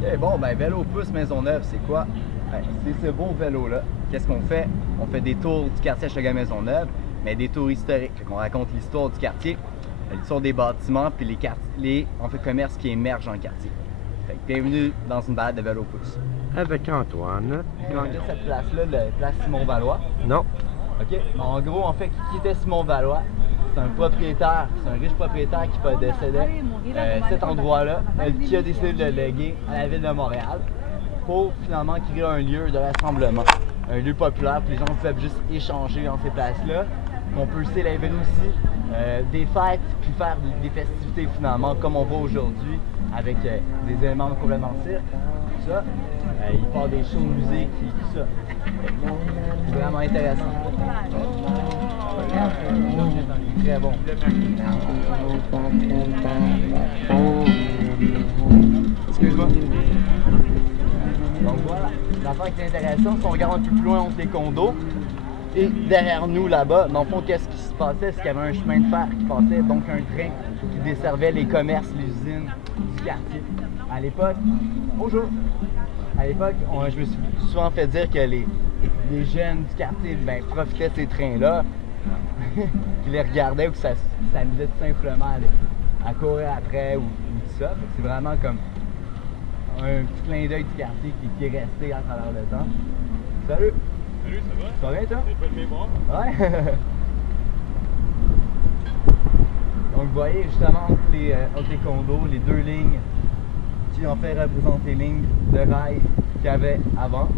Ok, bon, ben Vélo Pouce Maisonneuve, c'est quoi? Ben, c'est ce beau vélo-là. Qu'est-ce qu'on fait? On fait des tours du quartier Hochelaga Maisonneuve, mais des tours historiques. On raconte l'histoire du quartier, l'histoire des bâtiments, puis les commerces qui émergent dans le quartier. Fait que bienvenue dans une balade de Vélo Pouce. Avec Antoine. Cette place-là, la place Simon-Valois. Non. OK? En gros, en fait, qui était Simon Valois? C'est un propriétaire, c'est un riche propriétaire qui décédait cet endroit-là, qui a décidé de le léguer à la ville de Montréal pour finalement créer un lieu de rassemblement, un lieu populaire, puis les gens peuvent juste échanger dans ces places-là. On peut célébrer aussi des fêtes, puis faire des festivités finalement, comme on voit aujourd'hui, avec des éléments complètement cirque, tout ça. Il part des shows de musique et tout ça. C'est vraiment intéressant. Très bon. Excuse-moi. Donc voilà, l'affaire qui est intéressante, si on regarde un peu plus loin entre les condos, et derrière nous là-bas, dans le fond, qu'est-ce qui se passait? C'est qu'il y avait un chemin de fer qui passait, donc un train qui desservait les commerces, les usines du quartier. À l'époque, bonjour! À l'époque, je me suis souvent fait dire que les jeunes du quartier profitaient de ces trains-là, qu'ils les regardaient ou que ça s'amusait tout simplement à courir après ou tout ça. C'est vraiment comme un petit clin d'œil du quartier qui est resté à travers le temps. Salut! Salut, ça va? Ça va bien, toi? T'es pas de mémoire? Ouais! Donc, vous voyez justement entre les condos, les deux lignes qui en fait représentent les lignes de rail qu'il y avait avant.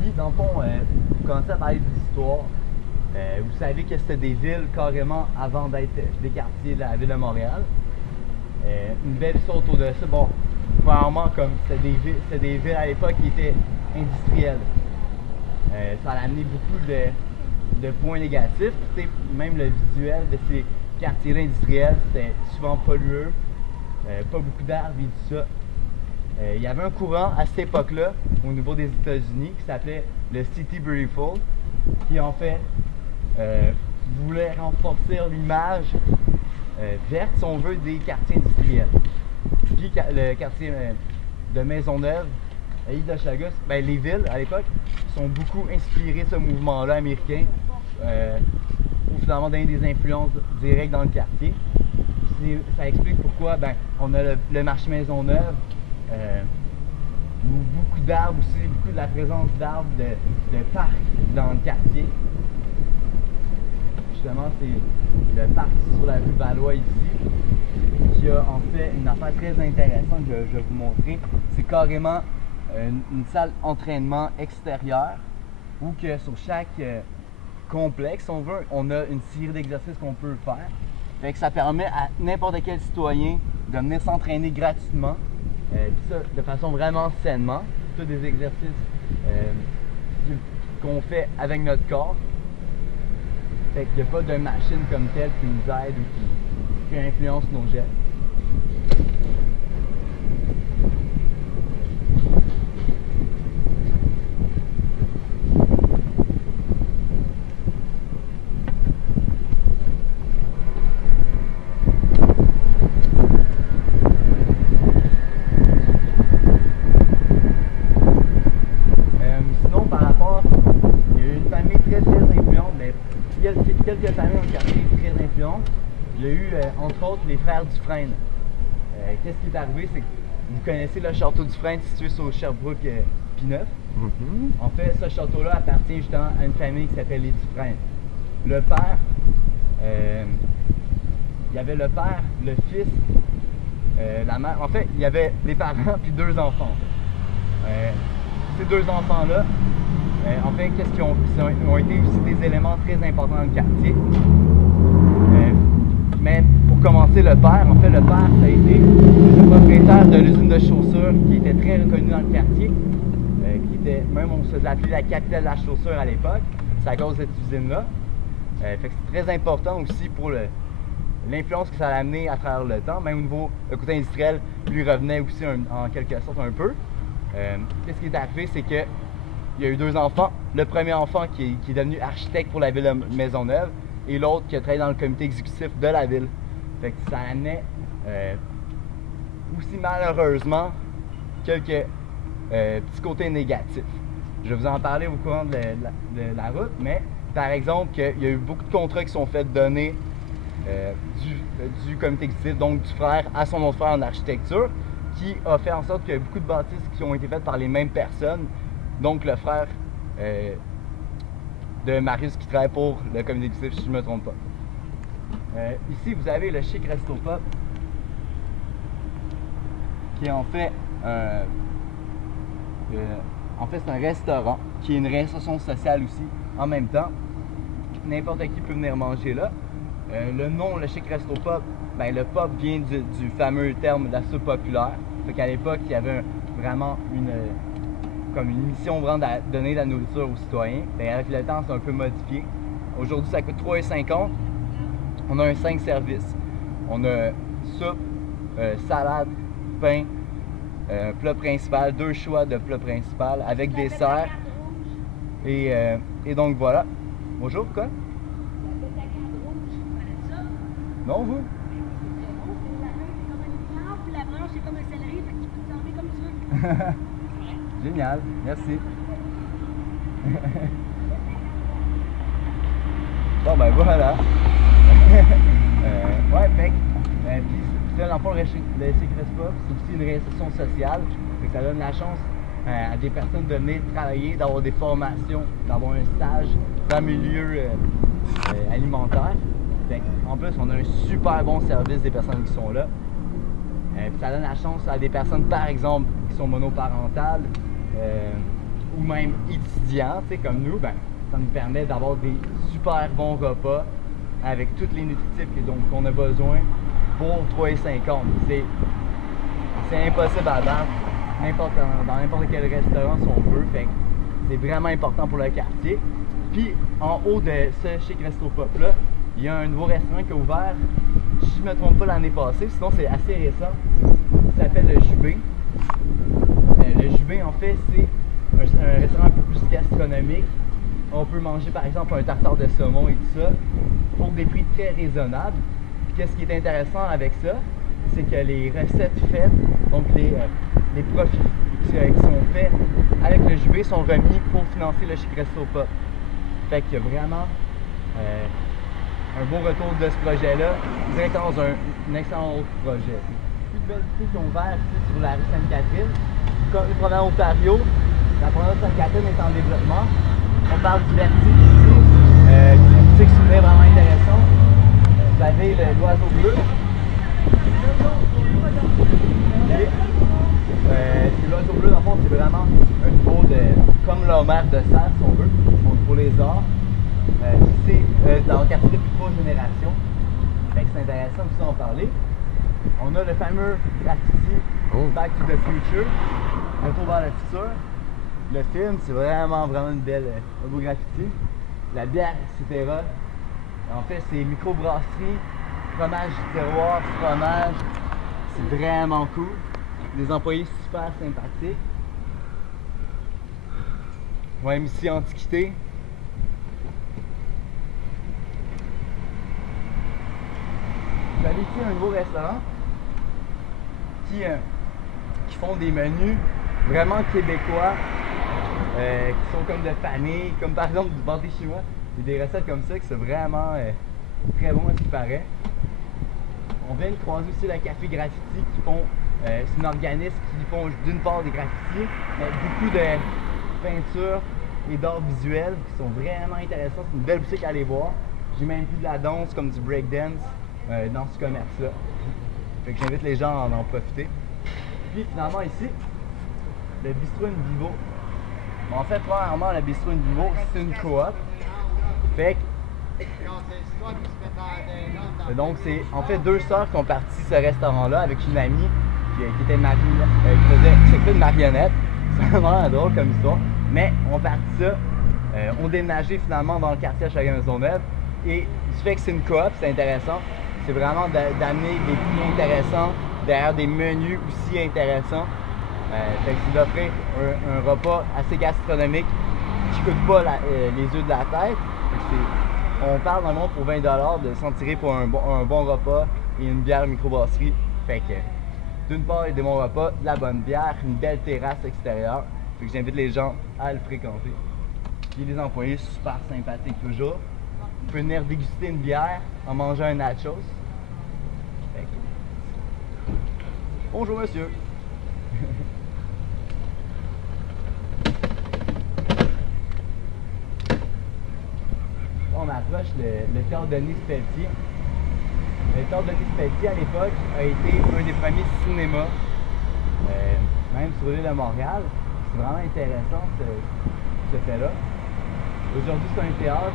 Puis, dans le fond, vous commencez à parler d'histoire. Vous savez que c'était des villes carrément avant d'être des quartiers de la ville de Montréal. Une belle histoire autour de ça. Bon, premièrement, comme c'était des villes à l'époque qui étaient industrielles. Ça a amené beaucoup de points négatifs. Même le visuel de ces quartiers industriels, c'était souvent pollueux, pas beaucoup d'arbres et tout ça. Il y avait un courant à cette époque-là, au niveau des États-Unis, qui s'appelait le City Beautiful, qui en fait voulait renforcer l'image verte, si on veut, des quartiers industriels. Puis le quartier de Maisonneuve, à l'île d'Hochelaga, les villes à l'époque sont beaucoup inspirées de ce mouvement-là américain pour finalement donner des influences directes dans le quartier. Ça explique pourquoi on a le marché Maisonneuve, beaucoup d'arbres aussi, beaucoup de la présence d'arbres, de parcs dans le quartier. Justement, c'est le parc sur la rue Valois ici, qui a en fait une affaire très intéressante que je vais vous montrer. C'est carrément une salle d'entraînement extérieure où que sur chaque complexe, on veut, on a une série d'exercices qu'on peut faire. Fait que ça permet à n'importe quel citoyen de venir s'entraîner gratuitement, puis ça de façon vraiment sainement. Tous des exercices qu'on fait avec notre corps. Fait qu'il n'y a pas de machine comme telle qui nous aide ou qui influence nos gestes. Sinon, par rapport, il y a eu une famille très influente, quelques familles dans le quartier très influentes. Il y a eu, entre autres, les frères Dufresne. Qu'est-ce qui est arrivé, c'est que vous connaissez le château Dufresne situé sur Sherbrooke-Pineuf. En fait, ce château-là appartient justement à une famille qui s'appelle les Dufresne. Le père, il y avait le père, le fils, la mère. En fait, il y avait les parents puis deux enfants. Ces deux enfants-là, en fait, qu'est-ce qu'ils ont été aussi des éléments très importants dans le quartier. Mais pour commencer, le père, ça a été le propriétaire de l'usine de chaussures qui était très reconnue dans le quartier, qui était, même on se l'appelait la capitale de la chaussure à l'époque, c'est à cause de cette usine-là. Fait que c'est très important aussi pour l'influence que ça a amené à travers le temps, même au niveau le côté industriel, lui revenait aussi en quelque sorte un peu. Qu'est-ce qui est arrivé, c'est que il y a eu 2 enfants. Le premier enfant qui est devenu architecte pour la ville de Maisonneuve et l'autre qui a travaillé dans le comité exécutif de la ville. Fait que ça amenait aussi malheureusement quelques petits côtés négatifs. Je vais vous en parler au courant de la route, mais par exemple qu'il y a eu beaucoup de contrats qui sont faits donner du comité exécutif, donc du frère à son autre frère en architecture, qui a fait en sorte qu'il y a beaucoup de bâtisses qui ont été faites par les mêmes personnes. Donc le frère de Marius qui travaille pour le comité exécutif, si je ne me trompe pas. Ici, vous avez le Chic Resto Pop, qui est en fait c'est un restaurant qui est une réinsertion sociale aussi en même temps. N'importe qui peut venir manger là. Le nom, le Chic Resto Pop, ben, le pop vient du fameux terme de la soupe populaire. Fait qu'à l'époque, il y avait vraiment une mission vraiment de donner de la nourriture aux citoyens. Et avec le temps, c'est un peu modifié. Aujourd'hui, ça coûte 3,50 $. On a un 5 services. On a soupe, salade, pain, plat principal, 2 choix de plat principal avec dessert. Et donc voilà. Bonjour, quoi? Non, vous? Génial, merci. Bon ben voilà. Ouais, fait puis dans le fond, le Chic Resto Pop, c'est aussi une réinsertion sociale. Fait que ça donne la chance à des personnes de venir travailler, d'avoir des formations, d'avoir un stage dans le milieu alimentaire. Fait en plus, on a un super bon service des personnes qui sont là. Puis ça donne la chance à des personnes, par exemple, qui sont monoparentales ou même étudiants, comme nous, ben, ça nous permet d'avoir des super bons repas avec tous les nutritifs qu'on a besoin pour 3,50 $. C'est impossible à battre dans n'importe quel restaurant si on veut. Fait c'est vraiment important pour le quartier. Puis en haut de ce Chic Resto Pop là, il y a un nouveau restaurant qui a ouvert, si je ne me trompe pas, l'année passée, sinon c'est assez récent. Il s'appelle le Jubé. Le Jubé, en fait, c'est un restaurant un peu plus gastronomique. On peut manger par exemple un tartare de saumon et tout ça pour des prix très raisonnables. Puis qu'est-ce qui est intéressant avec ça, c'est que les recettes faites, donc les profits qui sont faits avec le Jubé sont remis pour financer le Chic Resto Pop. Fait qu'il y a vraiment un beau retour de ce projet-là, directement dans un excellent autre projet. Plus de belles cités qui ont ouvert ici sur la rue Sainte-Catherine. Comme le promenade Ontario, la promenade Sainte-Catherine est en développement. On parle du Vertige ici, une boutique souvenir vraiment intéressante. Vous avez l'oiseau bleu. L'oiseau bleu, dans le fond, c'est vraiment un niveau comme l'Homère de Serre, si on veut, donc pour les arts. C'est dans le quartier depuis 3 générations. C'est intéressant de en parler. On a le fameux graffiti Back to the Future, Retour vers le futur. Le film, c'est vraiment un beau graffiti. La bière, etc. En fait, c'est microbrasserie, fromage du terroir, fromage. C'est vraiment cool. Des employés super sympathiques. Même ici, Antiquité. Vous avez ici un nouveau restaurant qui font des menus vraiment québécois, qui sont comme de famille, comme par exemple du pâté chinois. Il y a des recettes comme ça qui sont vraiment très bons à ce qui paraît. On vient de croiser aussi la Café Graffiti qui font, c'est un organisme qui font d'une part des graffitis, mais beaucoup de peinture et d'art visuel qui sont vraiment intéressants. C'est une belle boutique à aller voir. J'ai même vu de la danse comme du breakdance dans ce commerce-là. Fait que j'invite les gens à en profiter. Puis finalement ici, le Bistrot In Vivo. Bon, en fait, premièrement, le Bistrot In Vivo, c'est une coop. Fait que donc c'est en fait 2 sœurs qui ont parti ce restaurant-là avec une amie qui s'occupait de marionnette. C'est vraiment drôle comme histoire. Mais on partit ça, on déménageait finalement dans le quartier à Chagrin-Maisonneuve. Et du fait que c'est une coop, c'est intéressant. C'est vraiment d'amener des prix intéressants derrière des menus aussi intéressants. C'est d'offrir un repas assez gastronomique qui ne coûtent pas les œufs de la tête. On parle normalement pour 20$ de s'en tirer pour un bon repas et une bière microbrasserie. Fait que d'une part, il y a des bons repas, de la bonne bière, une belle terrasse extérieure. Fait que j'invite les gens à le fréquenter. Puis les employés super sympathiques toujours. Vous pouvez venir déguster une bière en mangeant un nachos. Fait que... Bonjour monsieur. On approche le théâtre Denis Pelletier. Le théâtre Denis Pelletier à l'époque a été un des premiers cinémas, même sur l'île de Montréal. C'est vraiment intéressant ce fait-là. Aujourd'hui, c'est un théâtre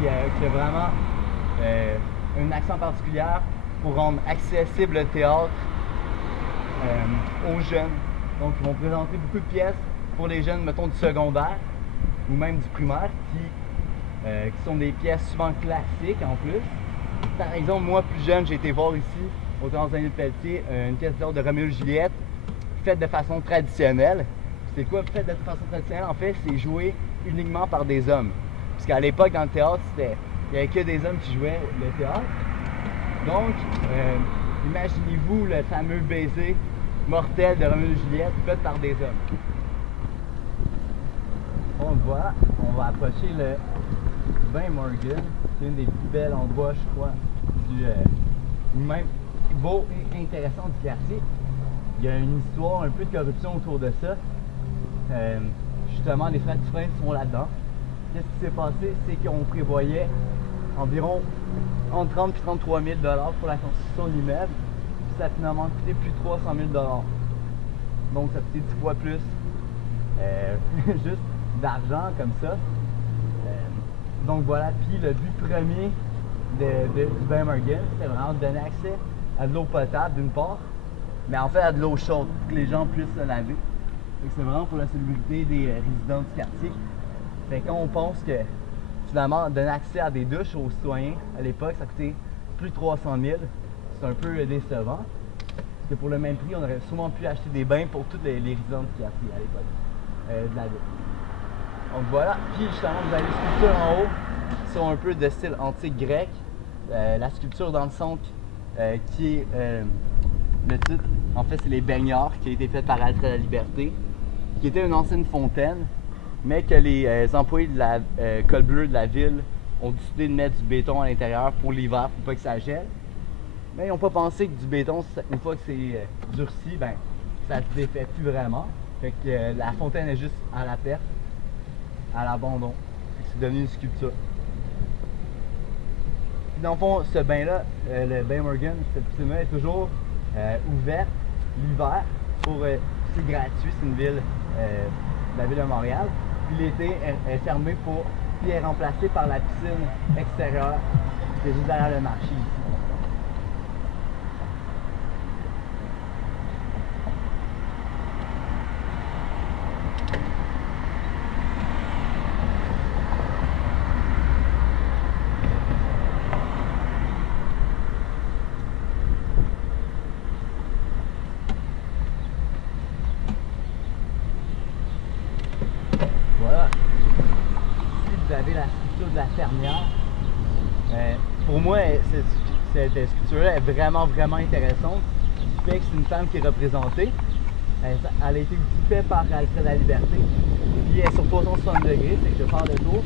qui a vraiment un accent particulier pour rendre accessible le théâtre aux jeunes. Donc, ils vont présenter beaucoup de pièces pour les jeunes, mettons, du secondaire ou même du primaire, qui sont des pièces souvent classiques en plus. Par exemple, moi, plus jeune, j'ai été voir ici, au Théâtre Denis Pelletier, une pièce de Roméo et Juliette, faite de façon traditionnelle. C'est quoi faite de façon traditionnelle? En fait, c'est joué uniquement par des hommes. Parce qu'à l'époque, dans le théâtre, il n'y avait que des hommes qui jouaient le théâtre. Donc, imaginez-vous le fameux baiser mortel de Roméo et Juliette fait par des hommes. On le voit, on va approcher le Bain Morgan. C'est une des plus belles endroits, je crois, même beau et intéressant du quartier. Il y a une histoire, un peu de corruption autour de ça. Justement, les frères Dufresne sont là-dedans. Qu'est-ce qui s'est passé? C'est qu'on prévoyait environ entre 30 et 33 000$ pour la construction de l'immeuble. Ça a finalement coûté plus de 300 000$. Donc ça a coûté 10 fois plus. Juste d'argent comme ça. Donc voilà, puis le but premier du Bain Morgan, c'était vraiment de donner accès à de l'eau potable d'une part, mais en fait à de l'eau chaude pour que les gens puissent se laver. C'est vraiment pour la salubrité des résidents du quartier. Fait qu'on pense que finalement donner accès à des douches aux citoyens à l'époque, ça coûtait plus de 300 000$. C'est un peu décevant. Parce que pour le même prix, on aurait sûrement pu acheter des bains pour tous les résidents du quartier à l'époque de la ville. Donc voilà, puis justement vous avez les sculptures en haut qui sont un peu de style antique grec. La sculpture dans le centre qui est le titre, en fait c'est les baignards qui a été fait par Alfred Laliberté, qui était une ancienne fontaine, mais que les employés de la Col Bleu de la ville ont décidé de mettre du béton à l'intérieur pour l'hiver pour pas que ça gèle. Mais ils n'ont pas pensé que du béton, une fois que c'est durci, ben ça se défait plus vraiment. Fait que la fontaine est juste à la perte, à l'abandon. C'est devenu une sculpture. Puis dans le fond, ce bain-là, le Bain Morgan, cette piscine-là est toujours ouverte l'hiver. C'est gratuit, c'est une ville de la ville de Montréal. Puis l'été, elle est fermée puis elle est remplacée par la piscine extérieure qui est juste derrière le marché ici. Voilà. Ici, vous avez la sculpture de la fermière. Pour moi, cette sculpture-là est vraiment intéressante. Du fait que c'est une femme qui est représentée. Elle a été aussi faite par Alfred Laliberté. Puis elle est sur 360 degrés, c'est que je pars de tour.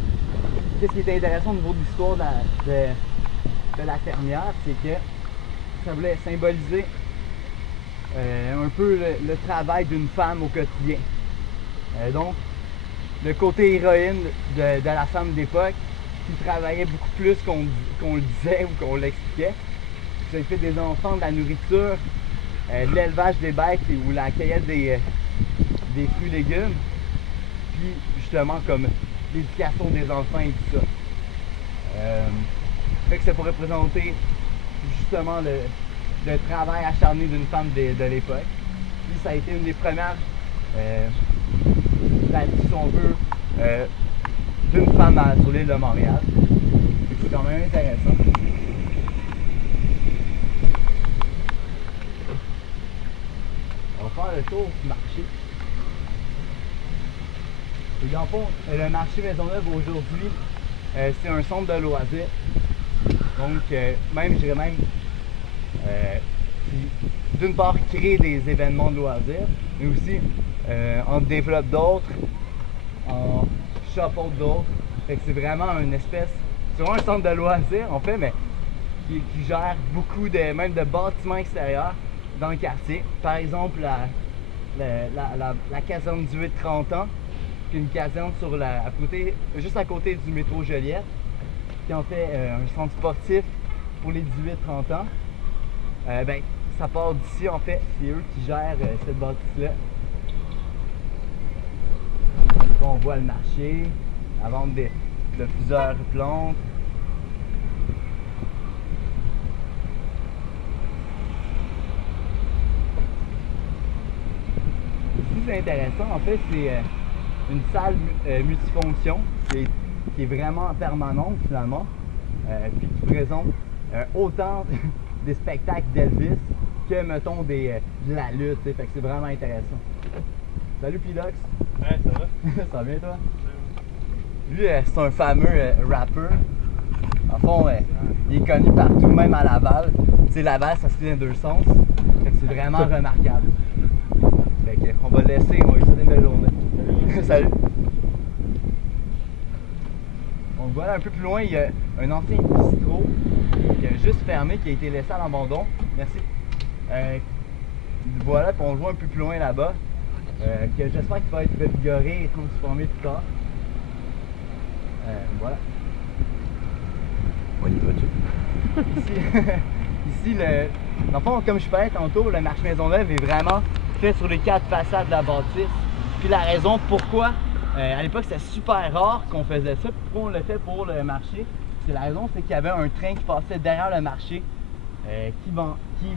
Qu'est-ce qui est intéressant au niveau de l'histoire de la fermière, c'est que ça voulait symboliser un peu le travail d'une femme au quotidien. Donc, le côté héroïne de la femme d'époque qui travaillait beaucoup plus qu'on le disait ou qu'on l'expliquait. Ça fait des enfants, de la nourriture, de l'élevage des bêtes ou la cueillette des fruits et légumes. Puis justement comme l'éducation des enfants et tout ça. Fait que ça pourrait représenter justement le travail acharné d'une femme de l'époque. Puis ça a été une des premières si on veut, d'une femme sur l'île de Montréal. C'est quand même intéressant. On va faire le tour du marché. Et dans le fond, le marché Maisonneuve aujourd'hui, c'est un centre de loisirs. Donc, je dirais même, qui d'une part crée des événements de loisirs, mais aussi en développe d'autres, en chapeaute d'autres. Fait que c'est vraiment une espèce, c'est vraiment un centre de loisirs en fait, mais qui gère beaucoup même de bâtiments extérieurs dans le quartier. Par exemple, la caserne 18-30 ans, qui est une caserne juste à côté du métro Joliette, qui en fait un centre sportif pour les 18-30 ans. Ben, ça part d'ici en fait, c'est eux qui gèrent cette bâtisse-là. On voit le marché, la vente de plusieurs plantes. Ici, c'est intéressant, en fait, c'est une salle multifonction qui est vraiment permanente finalement, puis qui présente autant des spectacles d'Elvis que, mettons, de la lutte, fait que c'est vraiment intéressant. Salut Pilox! Ouais, ça va? Ça va bien toi? Lui, c'est un fameux rappeur. En fond, il est connu partout, même à Laval. Tu sais, Laval, ça se fait dans deux sens. Fait que c'est vraiment remarquable. Fait que, on va le laisser, on va lui souhaiter une belle journée. Salut! Donc voilà, un peu plus loin, il y a un ancien bistrot qui a juste fermé, qui a été laissé à l'abandon. Merci. Voilà, puis on le voit un peu plus loin là-bas. Que j'espère qu'il va être revigoré et transformé plus tard. Voilà. On y va tout. Ici, dans le fond, comme je parlais tantôt, le marché Maisonneuve est vraiment fait sur les 4 façades de la bâtisse. Puis la raison pourquoi, à l'époque, c'était super rare qu'on faisait ça. Puis pourquoi on l'a fait pour le marché, c'est la raison, c'est qu'il y avait un train qui passait derrière le marché qui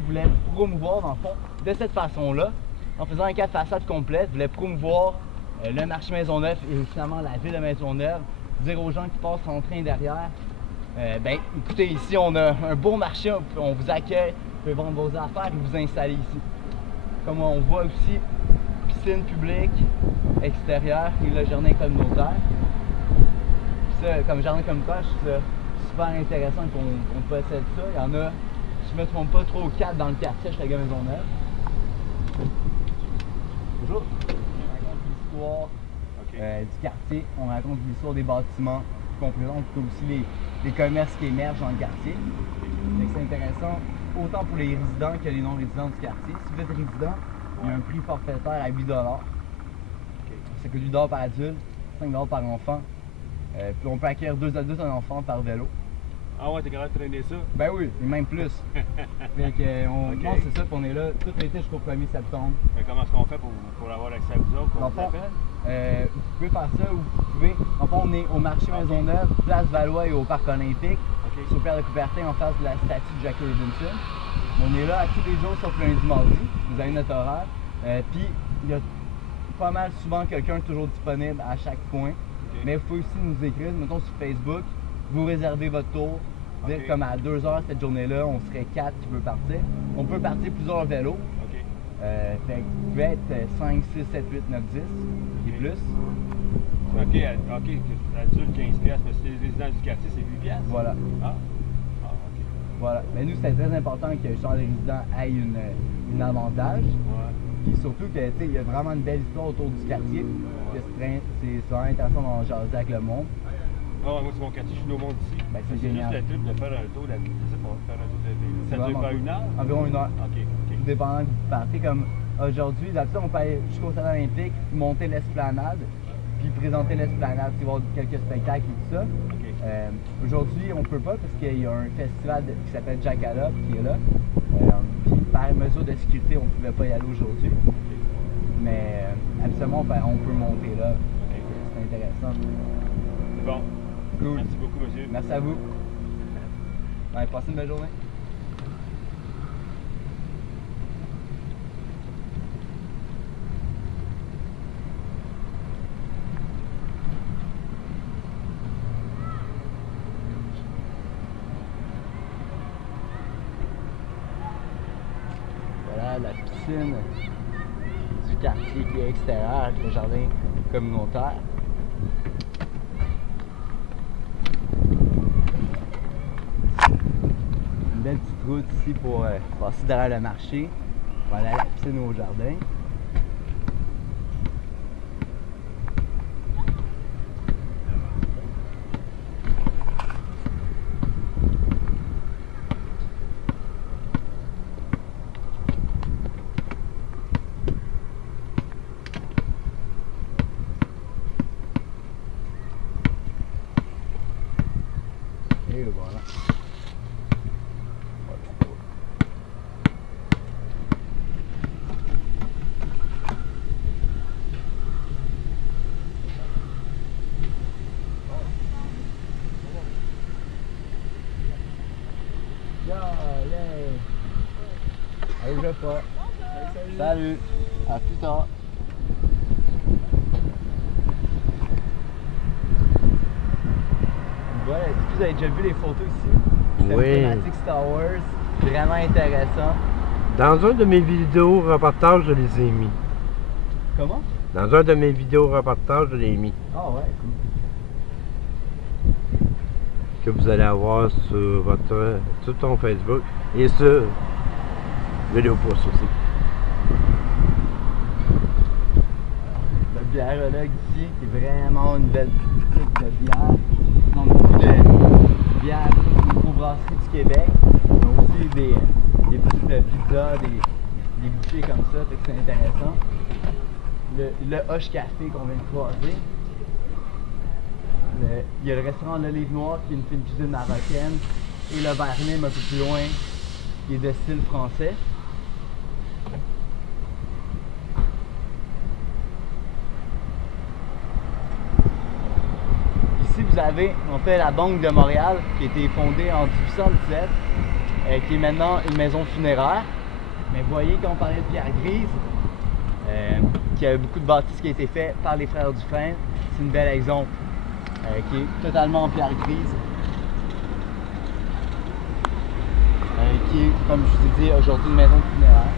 voulait promouvoir, dans le fond, de cette façon-là, en faisant un 4 façades complètes, voulait promouvoir le marché Maisonneuve et finalement la ville de Maisonneuve, dire aux gens qui passent en train derrière, ben écoutez, ici on a un beau marché, on vous accueille, vous pouvez vendre vos affaires et vous installer ici. Comme on voit aussi, piscine publique, extérieure et le jardin communautaire. Puis ça, comme jardin communautaire, je trouve ça super intéressant qu'on possède ça. Il y en a, si je ne me trompe pas, 3 ou 4 dans le quartier, chez la Maisonneuve. Bonjour. On raconte l'histoire du quartier, on raconte l'histoire des bâtiments qu'on présente, aussi les commerces qui émergent dans le quartier. C'est intéressant autant pour les résidents que les non-résidents du quartier. Si vous êtes résident, il y a un prix forfaitaire à 8 $. Ça coûte 8 $ par adulte, 5 $ par enfant. Puis on peut accueillir 2 adultes et un enfant par vélo. Ah ouais, t'es capable de traîner ça? Ben oui, et même plus. Fait que, non, c'est ça, puis on est là tout l'été jusqu'au 1er septembre. Mais comment est-ce qu'on fait pour avoir accès à vous autres? Qu'on vous appelle? Vous pouvez faire ça ou vous pouvez. En fait, on est au marché Maisonneuve, place Valois et au Parc Olympique, sur Pierre de Coubertin en face de la statue de Jackie Robinson. On est là à tous les jours sauf lundi, mardi. Vous avez notre horaire. Puis il y a pas mal souvent quelqu'un toujours disponible à chaque point. Mais vous pouvez aussi nous écrire, mettons sur Facebook. Vous réservez votre tour, dire comme à 2 h cette journée-là, on serait 4 qui veulent partir. On peut partir plusieurs vélos. Fait que vous pouvez être 5, 6, 7, 8, 9, 10 et plus. Ok, adulte 15$, mais si les résidents du quartier, c'est 8$. Voilà. Ok. Voilà. Mais nous, c'est très important que les résidents aient une avantage. Ouais. Puis surtout que il y a vraiment une belle histoire autour du quartier. Que c'est vraiment intéressant d'en jaser avec le monde. Ah, moi, c'est mon quartier, je suis au monde ici. Ben, c'est génial. juste le truc de faire un tour, je sais pas, faire un tour de ville. Ça dure pas 1 heure? Environ 1 heure. Ok. Tout dépendant du party. Comme aujourd'hui, là-dessus, on peut aller jusqu'au Stade olympique, monter l'esplanade, puis présenter l'esplanade, puis voir quelques spectacles et tout ça. Aujourd'hui, on peut pas parce qu'il y a un festival qui s'appelle Jackalope qui est là. Puis par mesure de sécurité, on ne pouvait pas y aller aujourd'hui. Mais absolument, on peut monter là. C'est intéressant. C'est bon. Cool. Merci beaucoup, monsieur. Merci à vous. Allez, passez une belle journée. Voilà la piscine du quartier qui est extérieur avec le jardin communautaire. Une belle petite route ici pour passer derrière le marché. On va aller à la piscine au jardin. Et voilà. Allez, je pas. Salut. À plus tard. Voilà, est-ce que vous avez déjà vu les photos ici? C'est Oui. une thématique Star Wars. Vraiment intéressant. Dans un de mes vidéos reportages, je les ai mis. Comment? Dans un de mes vidéos reportages, je les ai mis. Ah ouais, cool. Que vous allez avoir sur ton Facebook et sur Vidéo Pouce aussi. Le biérologue ici, qui est vraiment une belle boutique de bière. Ils ont beaucoup de bières microbrasseries du Québec. Ils ont aussi des petites pizzas, des bouchées comme ça, fait que c'est intéressant. Le Hoche Café qu'on vient de croiser. Il y a le restaurant L'Olive Noire qui est une fine cuisine marocaine. Et le Verre Nîmes un peu plus loin, qui est de style français. Ici, vous avez en fait la Banque de Montréal qui a été fondée en 1817, qui est maintenant une maison funéraire. Mais vous voyez, quand on parlait de pierre grise, qu'il y a beaucoup de bâtisses qui ont été faites par les frères Dufresne, c'est un bel exemple, qui est totalement en pierre grise. Qui est, comme je vous ai dit, aujourd'hui une maison funéraire.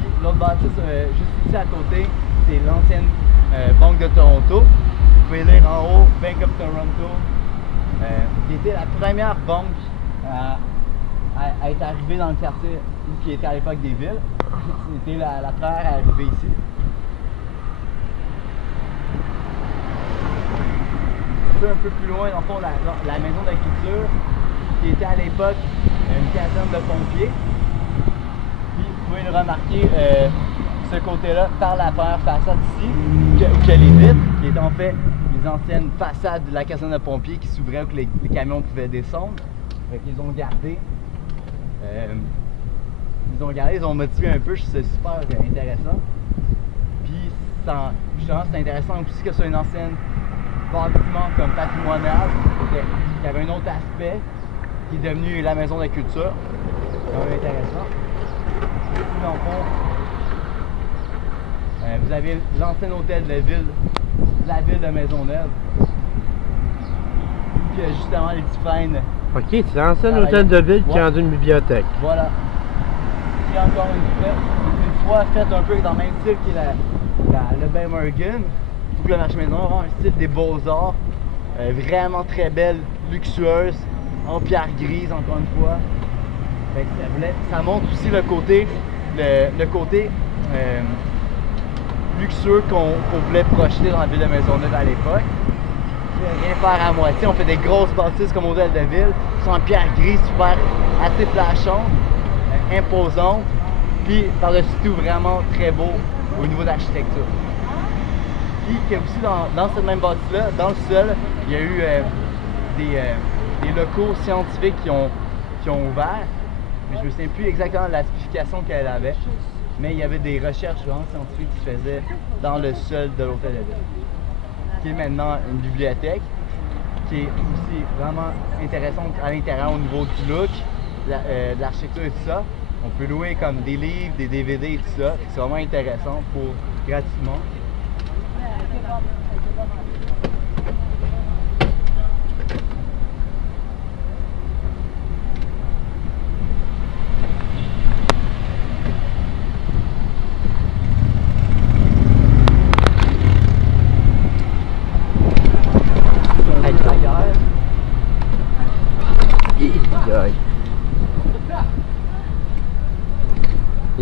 Puis l'autre bâtisse, juste ici à côté, c'est l'ancienne Banque de Toronto. Vous pouvez lire en haut Bank of Toronto, qui était la première banque à être arrivée dans le quartier qui était à l'époque des villes. C'était la première à arriver ici. Un peu plus loin, dans le fond, la maison de la culture, qui était à l'époque une caserne de pompiers. Puis vous pouvez le remarquer, ce côté-là, par la première façade ici, où il y a les vitres, qui étaient en fait les anciennes façades de la caserne de pompiers qui s'ouvraient où les camions pouvaient descendre. Fait qu'ils ont gardé. Ils ont modifié un peu, c'est super intéressant. Puis justement, c'est intéressant aussi que ce soit une ancienne bâtiment comme patrimonial, qui avait un autre aspect, qui est devenu la maison de la culture. C'est quand même intéressant. Ici, dans le fond, vous avez l'ancien hôtel de la ville de Maisonneuve. Puis justement les Dufresne. Ok, c'est l'ancien hôtel de ville qui est rendu une bibliothèque. Voilà. Qui encore une fois fait un peu dans le même style que le Bay Morgan. Tout le marché maison, un style des beaux-arts. Vraiment très belle, luxueuse, en pierre grise encore une fois. Fait que ça montre aussi le côté luxueux qu'on voulait projeter dans la ville de Maisonneuve à l'époque. Rien faire à moitié, on fait des grosses bâtisses comme hôtel de ville, qui sont en pierre grise, super assez flashantes, imposantes, puis par-dessus tout vraiment très beau au niveau de l'architecture. Puis que aussi dans cette même bâtisse-là, dans le sol, il y a eu des locaux scientifiques qui ont ouvert, mais je ne me souviens plus exactement de la spécification qu'elle avait, mais il y avait des recherches vraiment scientifiques qui se faisaient dans le sol de l'hôtel de ville, qui est maintenant une bibliothèque, qui est aussi vraiment intéressante à l'intérieur au niveau du look, de l'architecture et tout ça. On peut louer comme des livres, des DVD et tout ça, c'est vraiment intéressant pour gratuitement.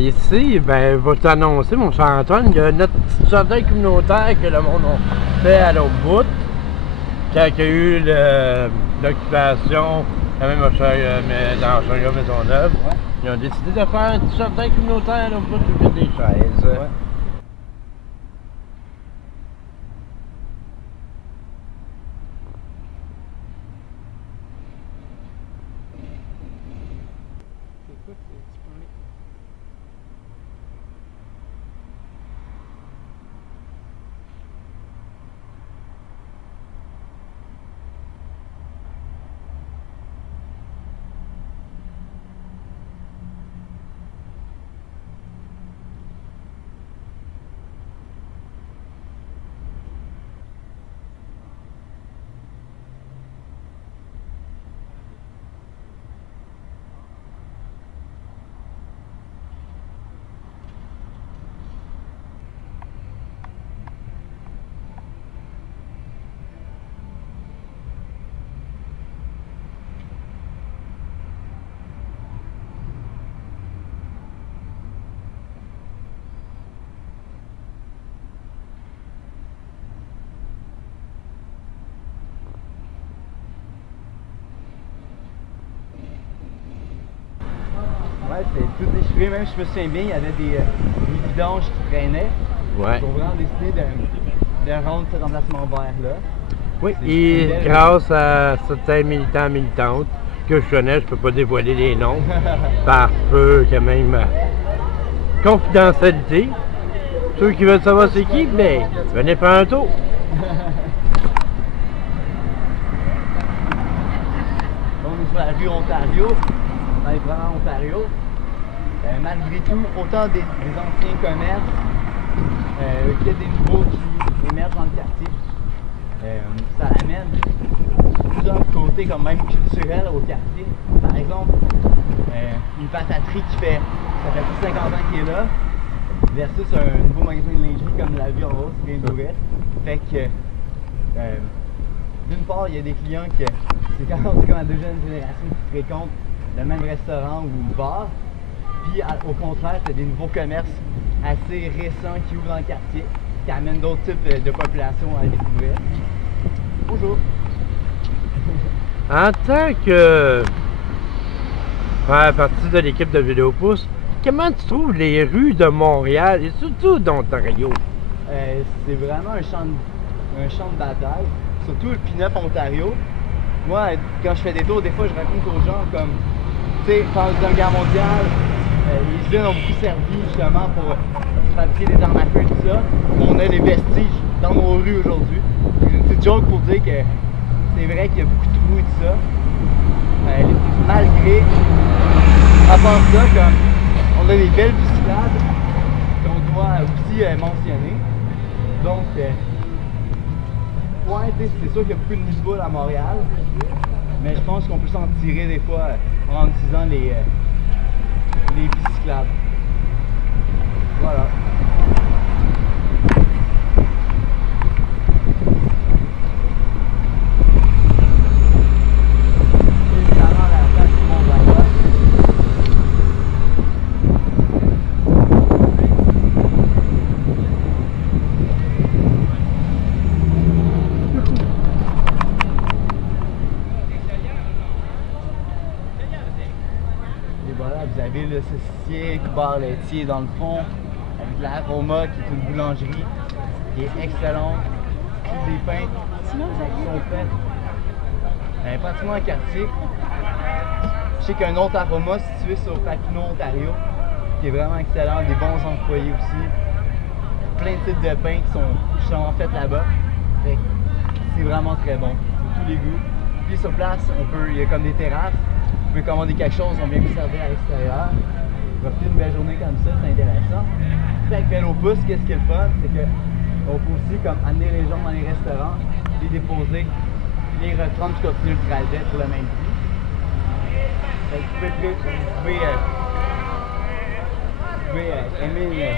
Ici, ben, va t'annoncer, mon cher Antoine, que notre petit jardin communautaire que le monde a fait à l'autre bout, quand il y a eu l'occupation, quand même dans Chagrin Maisonneuve, ils ont décidé de faire un petit jardin communautaire à l'autre bout où il y a des chaises. Ouais. Ouais, c'était tout déchiré, même je me souviens bien, il y avait des vidanges qui traînaient. Ouais. Ils ont vraiment décidé de rendre ce remplacement vert-là. Oui, et grâce à certains militants et militantes que je connais, je peux pas dévoiler les noms, par peu quand même confidentialité. Ceux qui veulent savoir c'est qui, ben, venez faire un tour. On est sur la rue Ontario, dans les provinces Ontario. Malgré tout, autant des anciens commerces qu'il y a des nouveaux qui émergent dans le quartier. Ça amène plusieurs côtés comme même culturels au quartier. Par exemple, une pataterie ça fait plus de 50 ans qu'il est là, versus un nouveau magasin de lingerie comme la Vie en Rose qui vient d'ouvrir. Fait que, d'une part, il y a des clients que c'est quand même comme la deuxième génération qui fréquentent le même restaurant ou le bar. Puis au contraire, c'est des nouveaux commerces assez récents qui ouvrent dans le quartier, qui amènent d'autres types de population à découvrir. Bonjour! En tant que faire partie de l'équipe de Vidéopouce, comment tu trouves les rues de Montréal et surtout d'Ontario? C'est vraiment un champ de bataille, surtout le P9 Ontario. Moi, quand je fais des tours, des fois je raconte aux gens comme, tu sais, pendant la Deuxième Guerre mondiale, les usines ont beaucoup servi justement pour fabriquer des armes à feu et tout ça. On a les vestiges dans nos rues aujourd'hui. J'ai une petite joke pour dire que c'est vrai qu'il y a beaucoup de trous et tout ça. Malgré, à part ça, comme on a des belles bicyclades qu'on doit aussi mentionner. Donc, ouais, c'est sûr qu'il y a beaucoup de nids-boules à Montréal, mais je pense qu'on peut s'en tirer des fois en utilisant les bicyclades. Voilà. Évidemment, la place du Mont-Royal. Et voilà, vous avez le saucissier, bar laitier dans le fond, avec l'Aroma qui est une boulangerie qui est excellente. Tous des pains qui sont faits pratiquement en quartier. Je sais qu'il y a un autre Aroma situé sur Papineau, Ontario, qui est vraiment excellent, des bons employés aussi. Plein de types de pains qui sont faits là-bas. C'est vraiment très bon, de tous les goûts. Puis sur place, il y a comme des terrasses. Vous pouvez commander quelque chose, on vient vous servir à l'extérieur. Profiter d'une belle journée comme ça, c'est intéressant. Puis avec Vidéopouce, qu'est-ce qui est le fun? C'est qu'on peut aussi comme amener les gens dans les restaurants, les déposer, les reprendre, puis continuer le trajet pour le même prix. Vous pouvez aimer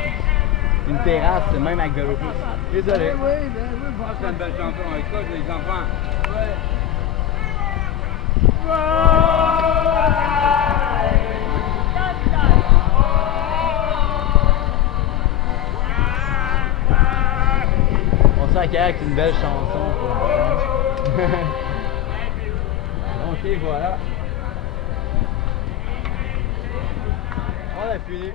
une terrasse, même avec Vidéopouce. Désolé. Oui, je vais faire une belle chanson avec ça, les enfants. Ouais. Sacac, c'est une belle chanson pour l'entendre. Ok, voilà. On a fini.